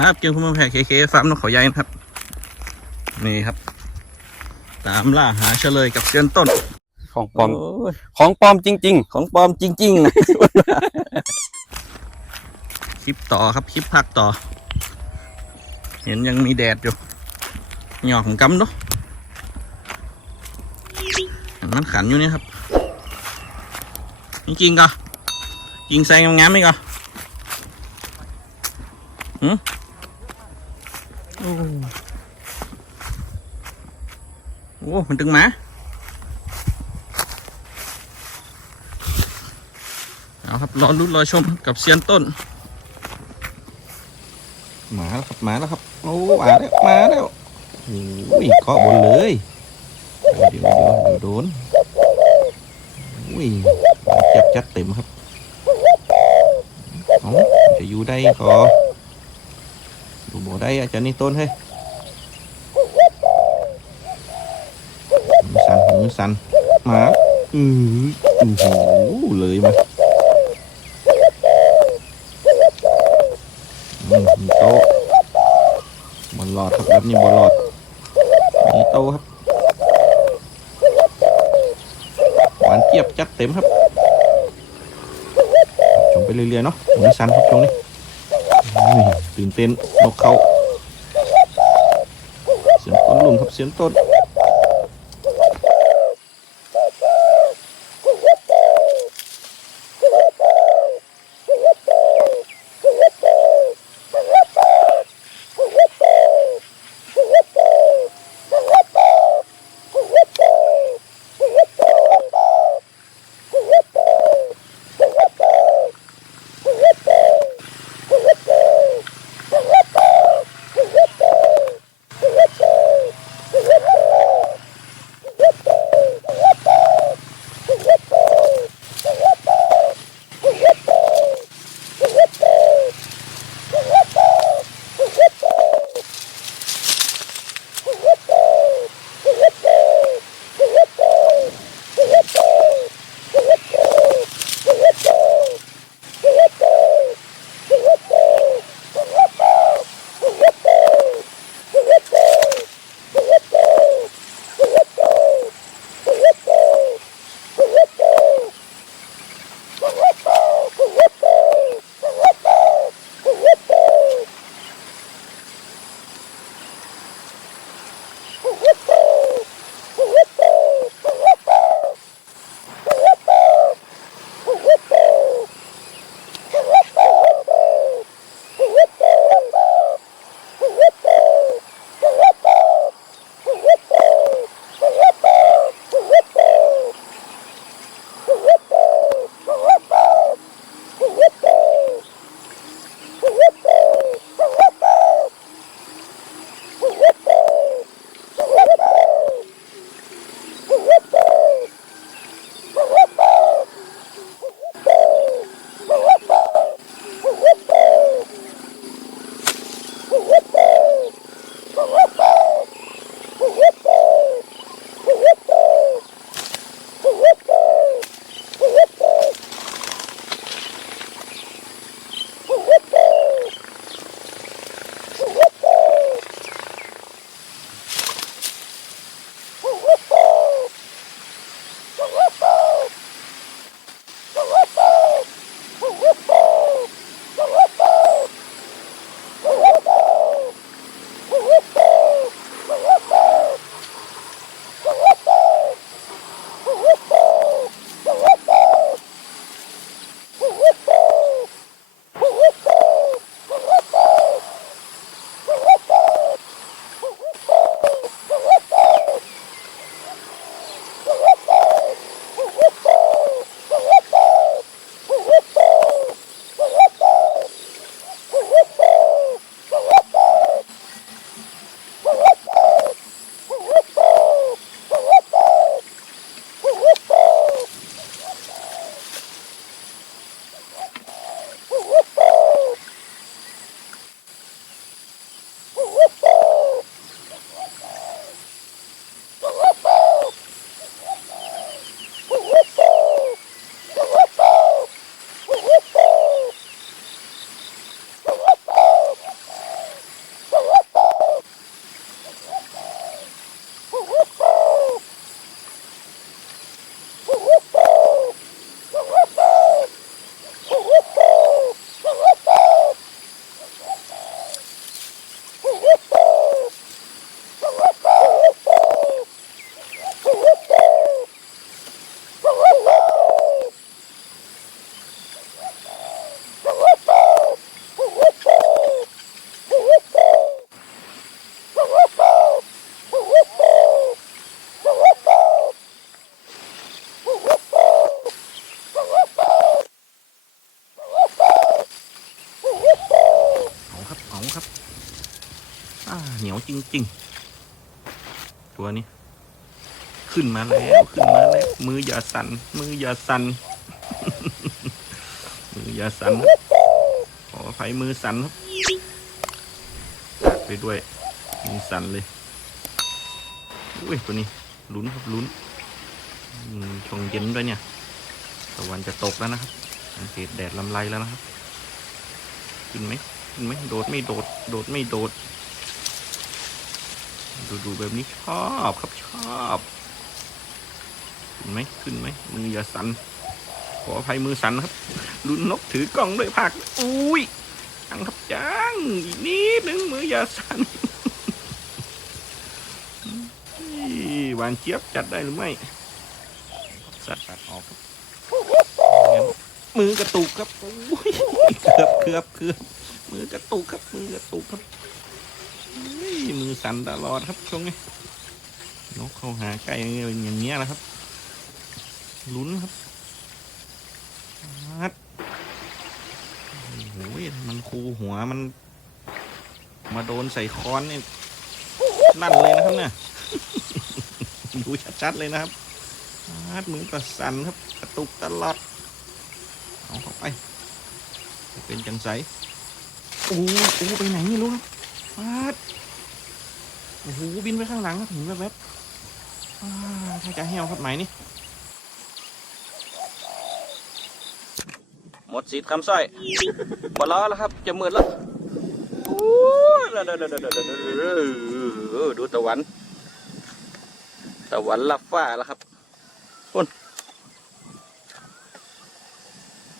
ครับเกียงพุ่มแพรเคเคฟาร์มนกเขาใหญ่นะครับ นี่ครับ ตามล่าหาเฉลยกับเซียนต้น ของปลอม โยของปลอมจริง ของปลอมจริงๆนะ คลิปต่อครับ คลิปพักต่อ เห็นยังมีแดดอยู่หยอกของกำเนาะเห็นมันขันอยู่นี่ครับนี่จริงก็จริงแซงงามๆไหมก็หืม โอ้โอ้มันตึงหมาเอาครับรอรุ้นรอชมกับเซียนต้นมาแล้วครับมาแล้วครับ โอ้มาแล้วมาแล้วโอ้ยเคาะบนเลยเดี๋ยวเดี๋ยวโดนโอ้ยจ็บจัดเต็มครับเอาจะอยู่ได้ ก็ดูบ่ได้อาจารย์นี่ต้นให้สันมือสั่นมาอือโอ้โหเลยมาอืมโตบอลลอดครับแบบนี้บอลลอดมีโตครับหวานเจี๊ยบจัดเต็มครับชมไปเรื่อยๆเนาะมือสั่นครับตรงนี้ ตื่นเต้นนกเขาเสียงต้นลุ่มครับเสียงต้น ยวจริง ๆ ตัวนี้ ขึ้นมาแล้วขึ้นมาแล้วมืออย่าสั่นมืออย่าสั่นมืออย่าสั่นขออภัยมือสั่นครับไปด้วยมือสั่นเลยอุ้ยตัวนี้ลุ้นครับลุ้นช่วงเย็นด้วยเนี่ยตะวันจะตกแล้วนะครับสังเกตแดดลำไรแล้วนะครับ ขึ้นไหมขึ้นไหมโดดไม่โดด โดดไม่โดด ดูดูแบบนี้ชอบครับชอบขึ้นไหมขึ้นไหมมืออย่าสั่นขออภัยมือสั่นครับลุนนกถือกล้องด้วยผักอุ้ยจังครับจังอีกนิดนึงมืออย่าสั่นหวานเจี๊ยบจัดได้หรือไม่สัดสัดออกครับมือกระตุกครับเกือบเกือบเกือบมือกระตุกครับมือกระตุกครับ มือสั่นตลอดครับช่วงนี้นกเข้าหาใกล้อย่างเงี้ยนะครับ ลุ้นครับฮัดโอ้โหมันคูหัวมัน มาโดนใส่ค้อนนี่ลั่นเลยนะครับเนี่ยดูชัดๆเลยนะครับฮัดมือประสันครับกระตุกตลอดเอาเข้าไป เป็นจังไสโอ้โอ้ไปไหนไม่รู้ครับ ฮัดโอ้โหบินไปข้างหลังครับเห็นแวบๆอ่าถ้าจะแห้วครับไหมนี่หมดสีคำสร้อยหมดล้อแล้วครับ จะมืดแล้วโอ้ยดูตะวัน ตะวันลับฟ้าแล้วครับ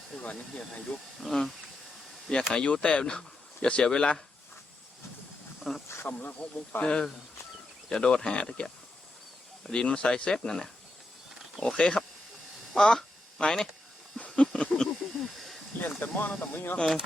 ไอ้หวานนี่เหียอายุอืมอยากหายูแต่อย่าเสียเวลา คำละหกโมงป่าเออจะโดดหาตะเกียบดินมาใส่เซตนั่นน่ะโอเคครับอ๋อไหนนี่ เรียนกันหม้อแล้วแต่ไม่เนาะเออ